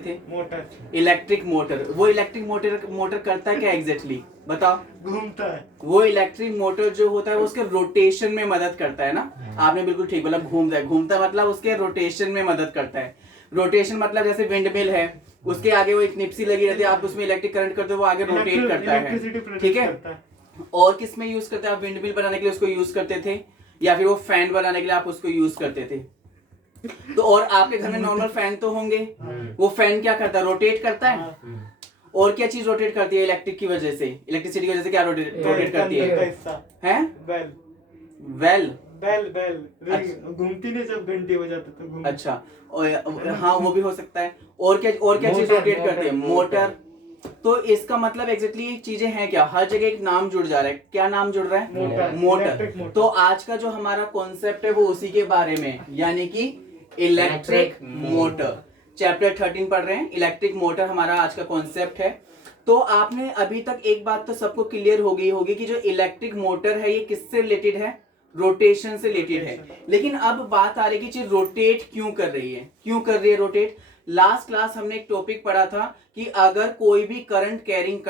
थे motor, electric motor. वो electric motor motor करता है क्या एग्जैक्टली बताओ? घूमता है। वो इलेक्ट्रिक मोटर जो होता है वो उसके रोटेशन में मदद करता है ना। आपने बिल्कुल ठीक बोला, घूमता है। घूमता मतलब उसके रोटेशन में मदद करता है। रोटेशन मतलब जैसे विंड मिल है, उसके आगे वो एक निप्सी लगी रहती है, आप उसमें इलेक्ट्रिक करंट करते हो, वो आगे रोटेट करता है। ठीक है। और किस में यूज करते हैं आप? विंड मिल बनाने के लिए उसको यूज करते थे, या फिर वो फैन बनाने के लिए आप उसको यूज करते थे। तो और आपके घर में नॉर्मल फैन तो होंगे, वो फैन क्या करता है? रोटेट करता है। और क्या चीज रोटेट करती है इलेक्ट्रिक की वजह से? इलेक्ट्रिसिटी की वजह से क्या रोटेट करती है? बेल। वेल बेल बेल घूमती नहीं, जब घंटी बजाते तो घूमती। अच्छा, और हाँ वो भी हो सकता है। और क्या चीज रोटेट करती है? मोटर। तो इसका मतलब एग्जैक्टली चीजें हैं क्या? हर जगह एक नाम जुड़ जा रहा है। क्या नाम जुड़ रहा है? मोटर। तो आज का जो हमारा कॉन्सेप्ट है वो उसी के बारे में, यानी कि इलेक्ट्रिक मोटर। चैप्टर 13 पढ़ रहे हैं, इलेक्ट्रिक मोटर हमारा आज का कॉन्सेप्ट है। तो आपने अभी तक एक बात तो सबको क्लियर हो गई होगी कि जो इलेक्ट्रिक मोटर है ये किससे रिलेटेड है? रोटेशन से रिलेटेड है। लेकिन अब बात आ रही है कि चीज रोटेट क्यों कर रही है? क्यों कर रही है रोटेट? लास्ट क्लास हमने एक टॉपिक पढ़ा था कि अगर कोई भी करंट कैरिंग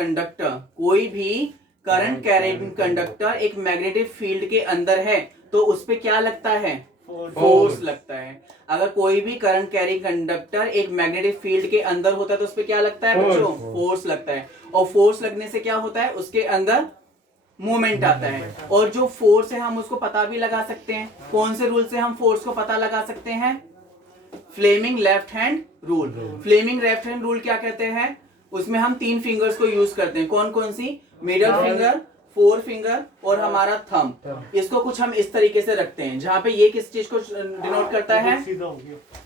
कंडक्टर एक मैग्नेटिक फील्ड के अंदर है तो उस पे क्या लगता है? फोर्स लगता है। अगर कोई भी करंट कैरिंग कंडक्टर एक मैग्नेटिक फील्ड के अंदर होता है तो उस पे क्या लगता है बच्चों? फोर्स लगता है। और फोर्स लगने से क्या होता है? उसके अंदर मूवमेंट आता है। और जो फोर्स है हम उसको पता भी लगा सकते हैं। कौन से रूल से हम फोर्स को पता लगा सकते हैं? Fleming left hand rule. Fleming left hand rule क्या कहते हैं? उसमें हम 3 फिंगर्स को यूज करते हैं। कौन कौन सी? मिडल फिंगर, 4 फिंगर और हमारा थंब। इसको कुछ हम इस तरीके से रखते हैं, जहां पे ये किस चीज को डिनोट करता है?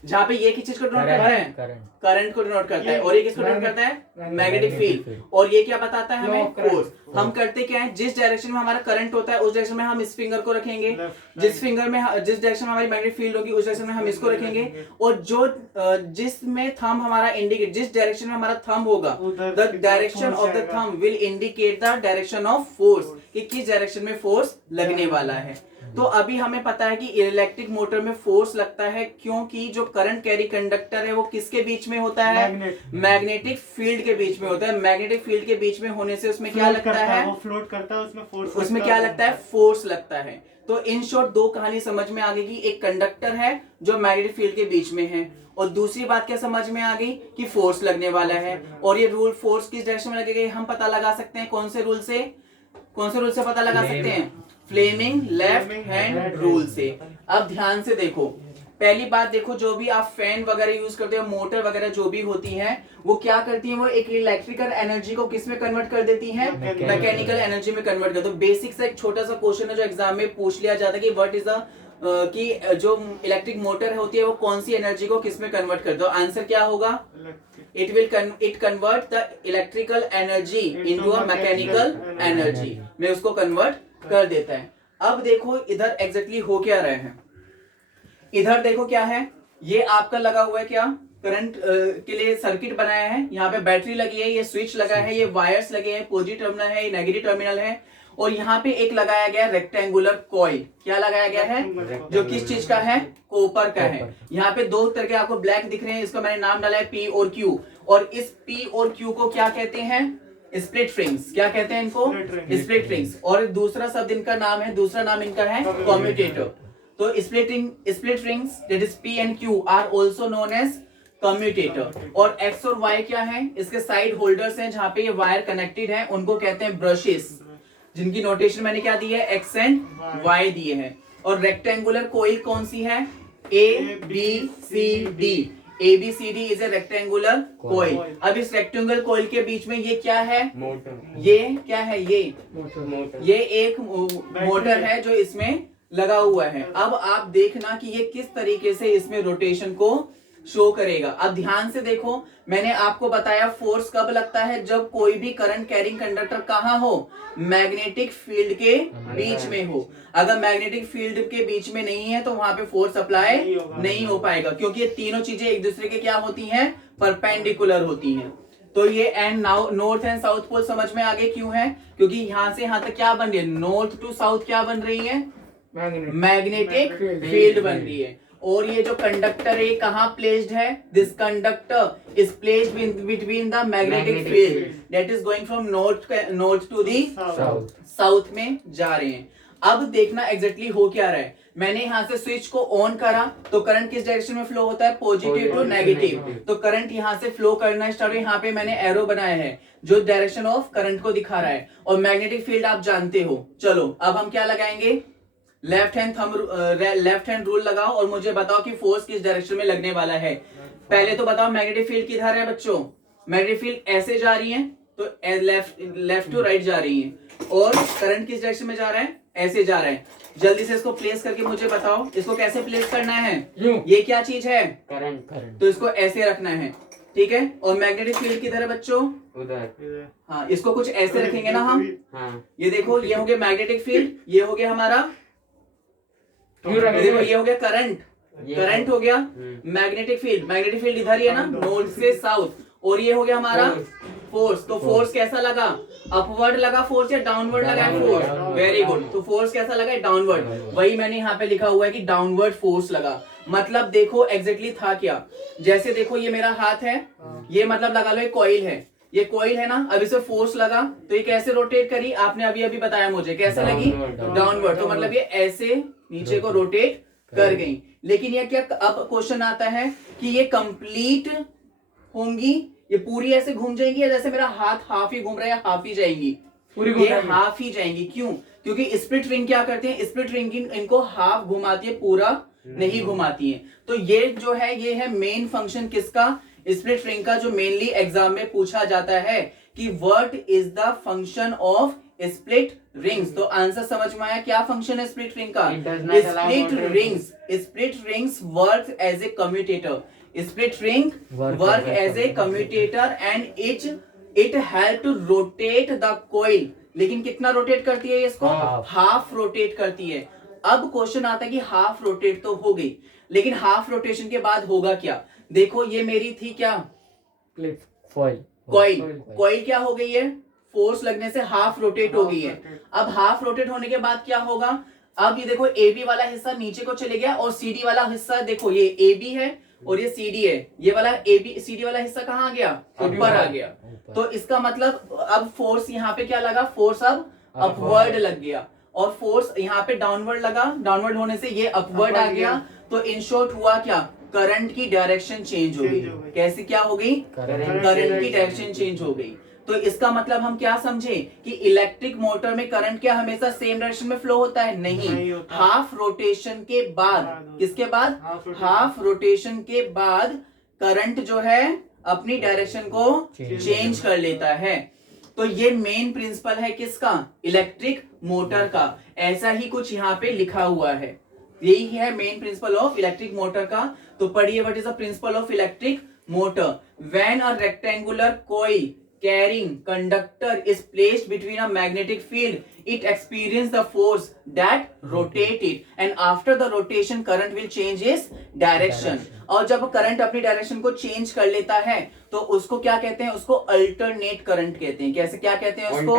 जहां पे ये किस चीज को डिनोट करता है? करंट को डिनोट करता है। और ये किसको डिनोट करता है? Magnetic field. और ये क्या बताता है हमें? फोर्स। हम करते क्या है, जिस डायरेक्शन में हमारा करंट होता है उस डायरेक्शन में हम इस फिंगर को रखेंगे, जिस डायरेक्शन में हमारी मैग्नेटिक फील्ड होगी उस डायरेक्शन में हम इसको रखेंगे। और जो जिसमें थंब हमारा इंडिकेट, जिस डायरेक्शन में हमारा थंब होगा, the direction of the thumb will indicate the direction of force, कि किस डायरेक्शन में फोर्स लगने वाला है। तो अभी हमें पता है कि इलेक्ट्रिक मोटर में फोर्स लगता है क्योंकि जो करंट कैरी कंडक्टर है वो किसके बीच में होता है? मैग्नेटिक फील्ड के बीच में होता है। मैग्नेटिक फील्ड के बीच में होने से उसमें क्या लगता है? वो फ्लोट करता है, उसमें फोर्स, उसमें क्या लगता है? फोर्स लगता है। तो इन शॉर्ट 2 कहानी समझ में आ गई कि एक कंडक्टर है जो मैग्नेटिक फील्ड के बीच में है, और दूसरी बात क्या समझ में आ गई कि फोर्स लगने वाला है। और ये रूल फोर्स किस डायरेक्शन में लगेगा हम पता लगा सकते हैं। कौन से रूल से पता लगा सकते हैं? फ्लेमिंग लेफ्ट हैंड रूल से। अब ध्यान से देखो, पहली बात देखो, जो भी आप फैन वगैरह यूज करते हो, मोटर वगैरह जो भी होती हैं, वो क्या करती हैं? वो एक इलेक्ट्रिकल एनर्जी को किस में कन्वर्ट कर देती हैं? मैकेनिकल एनर्जी में कन्वर्ट कर दो। बेसिक सा एक छोटा सा क्वेश्चन है जो एग्जाम में पूछ लिया जाता है कि व्हाट इज द कि जो इलेक्ट्रिक मोटर होती है वो कौन सी एनर्जी को किस में कन्वर्ट कर दो? आंसर क्या होगा? It convert the electrical energy into a mechanical energy में उसको कन्वर्ट कर देता है। अब देखो इधर एग्जैक्टली हो क्या रहे हैं। इधर देखो क्या है, ये आपका लगा हुआ है क्या? करंट के लिए सर्किट बनाया है। यहाँ पे बैटरी लगी है, ये स्विच लगा है, ये वायर्स लगे हैं, पॉजिटिव टर्मिनल है, ये नेगेटिव टर्मिनल है। और यहाँ पे एक लगाया गया रेक्टेंगुलर कॉइल। क्या लगाया गया है? जो किस चीज का है? कॉपर का है। यहाँ पे 2 तरह के आपको ब्लैक दिख रहे हैं, इसका मैंने नाम डाला है P और Q। और इस P और Q को क्या कहते हैं? Split rings. क्या कहते हैं इनको? Split rings. और दूसरा शब्द इनका नाम है, दूसरा नाम इनका है कम्यूटेटर। तो split rings that is P and Q are also known as commutator. और X और Y क्या है? इसके साइड होल्डर्स हैं जहां पे ये वायर कनेक्टेड है, उनको कहते हैं ब्रशेस, जिनकी नोटेशन मैंने क्या दी है? X एंड Y दिए हैं। और रेक्टेंगुलर कोइल कौन सी है? ABCD। ABCD is a rectangular coil. अब इस रेक्टेंगुलर कोइल के बीच में ये क्या है? ये क्या है? ये एक मोटर है जो इसमें लगा हुआ है। अब आप देखना कि ये किस तरीके से इसमें रोटेशन को शो करेगा। अब ध्यान से देखो, मैंने आपको बताया फोर्स कब लगता है? जब कोई भी करंट कैरिंग कंडक्टर कहां हो? मैग्नेटिक फील्ड के बीच में हो। अगर मैग्नेटिक फील्ड के बीच में नहीं है तो वहां पे फोर्स अप्लाई नहीं हो पाएगा, क्योंकि ये तीनों चीजें एक दूसरे के क्या होती हैं? परपेंडिकुलर होती हैं। तो ये and now north and south pole समझ में आगे क्यों है? क्योंकि यहां से यहां तक क्या बन रही है? नॉर्थ टू साउथ क्या बन रही है? मैग्नेटिक फील्ड बन रही है। और ये जो कंडक्टर है कहाँ प्लेस्ड है? This conductor is placed between the magnetic field that is going from north to the south में जा रहे हैं। अब देखना एग्जैक्टली हो क्या रहा है। मैंने यहाँ से स्विच को ऑन करा तो करंट किस डायरेक्शन में फ्लो होता है? Positive to negative. तो करंट यहाँ से फ्लो करना स्टार्ट हुआ। यहाँ पे मैंने एरो बनाया है जो डायरेक्शन ऑफ करंट को दिखा रहा है, और मैग्नेटिक फील्ड आप जानते हो। चलो अब हम क्या लगाएंगे? लेफ्ट हैंड रूल लगाओ और मुझे बताओ कि फोर्स किस डायरेक्शन में लगने वाला है। पहले तो बताओ मैग्नेटिक फील्ड किधर है बच्चों? मैग्नेटिक फील्ड ऐसे जा रही है तो लेफ्ट टू राइट जा रही है, और करंट किस डायरेक्शन में जा रहा है? ऐसे जा रहा है। जल्दी से इसको प्लेस करके मुझे बताओ इसको कैसे प्लेस करना है। ये क्या चीज है? करंट। तो इसको ऐसे रखना है, ठीक है। और मैग्नेटिक फील्ड किधर है बच्चों? इधर। हाँ, इसको कुछ ऐसे रखेंगे ना हम। हाँ। ये देखो, ये हो गया मैग्नेटिक फील्ड, ये हो गया हमारा, तो ये देखो ये हो गया करंट हो गया। मैग्नेटिक फील्ड इधर ही है ना, नॉर्थ से साउथ। और ये हो गया हमारा फोर्स। तो फोर्स कैसा लगा? अपवर्ड लगा फोर्स या डाउनवर्ड लगा है फोर्स? Very good. तो फोर्स कैसा लगा? डाउनवर्ड। वही मैंने यहाँ पे लिखा हुआ है कि डाउनवर्ड फोर्स लगा। मतलब देखो एग्जैक्टली था क्या, जैसे देखो ये मेरा हाथ है, ये मतलब लगा लो एक कॉइल है, ये कॉइल है ना। अब इसे फोर्स लगा तो ये कैसे रोटेट करी? आपने अभी अभी बताया मुझे, कैसे लगी? डाउनवर्ड। तो मतलब ये ऐसे नीचे को रोटेट कर गई। लेकिन ये क्या, अब क्वेश्चन आता है कि ये कंप्लीट होंगी, ये पूरी ऐसे घूम जाएंगी, या जैसे मेरा हाथ हाफ ही घूम रहा है हाफ ही जाएंगी? ये हाफ ही जाएंगी। क्यों? क्योंकि स्प्लिट रिंग क्या करते हैं? स्प्लिट रिंग इनको हाफ घुमाती है, पूरा नहीं घुमाती है। तो ये जो है ये है मेन फंक्शन किसका? स्प्लिट रिंग का, जो मेनली एग्जाम में पूछा जाता है कि what is the function of split rings. तो आंसर समझ में आया क्या फंक्शन है स्प्लिट रिंग का? Split rings work as a commutator. Split ring work as a commutator and it help to rotate the coil. लेकिन कितना रोटेट करती है इसको? हाफ रोटेट करती है। अब क्वेश्चन आता है कि हाफ रोटेट तो हो गई, लेकिन हाफ रोटेशन के बाद होगा क्या? देखो ये मेरी थी क्या? कॉइल क्या हो गई है? फोर्स लगने से हाफ रोटेट हो गई है। अब हाफ रोटेट होने के बाद क्या होगा? अब ये देखो ए बी वाला हिस्सा नीचे को चले गया, और सी डी वाला हिस्सा देखो, ये ए बी है और ये सी डी है। ये वाला ए बी सी डी वाला हिस्सा कहाँ आ गया? ऊपर आ गया। तो इसका मतलब अब फोर्स यहाँ पे क्या लगा? फोर्स अब अपवर्ड लग गया, और फोर्स यहाँ पे डाउनवर्ड लगा। डाउनवर्ड होने से ये अपवर्ड आ गया। तो इन शॉर्ट हुआ क्या? करंट की डायरेक्शन चेंज हो गई। कैसे क्या हो गई? करंट की डायरेक्शन चेंज हो गई। तो इसका मतलब हम क्या समझे कि इलेक्ट्रिक मोटर में करंट क्या हमेशा सेम डायरेक्शन में फ्लो होता है? नहीं होता। हाफ रोटेशन के बाद, किसके बाद? हाफ रोटेशन के बाद करंट जो है अपनी डायरेक्शन को चेंज कर लेता है। तो ये मेन प्रिंसिपल है किसका? इलेक्ट्रिक मोटर का। ऐसा ही कुछ यहाँ पे लिखा हुआ है, यही है main principle of electric motor का। तो पढ़िए, what is the principle of electric motor? When a rectangular coil carrying conductor is placed between a magnetic field, it experiences the force that rotate it, and after the rotation current will change its direction. और जब current अपनी direction को change कर लेता है तो उसको क्या कहते हैं? उसको अल्टरनेट करंट कहते हैं। कैसे क्या कहते हैं उसको?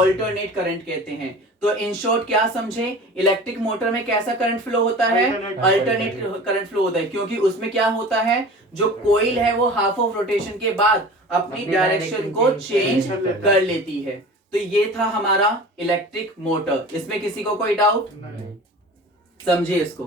अल्टरनेट करंट कहते हैं। तो इन शॉर्ट क्या समझे? इलेक्ट्रिक मोटर में कैसा करंट फ्लो होता है? अल्टरनेट करंट फ्लो होता है, क्योंकि उसमें क्या होता है? जो कोइल है वो हाफ ऑफ रोटेशन के बाद अपनी डायरेक्शन को चेंज कर लेती है। तो ये था हमारा इलेक्ट्रिक मोटर। इसमें किसी को कोई डाउट? समझिए इसको।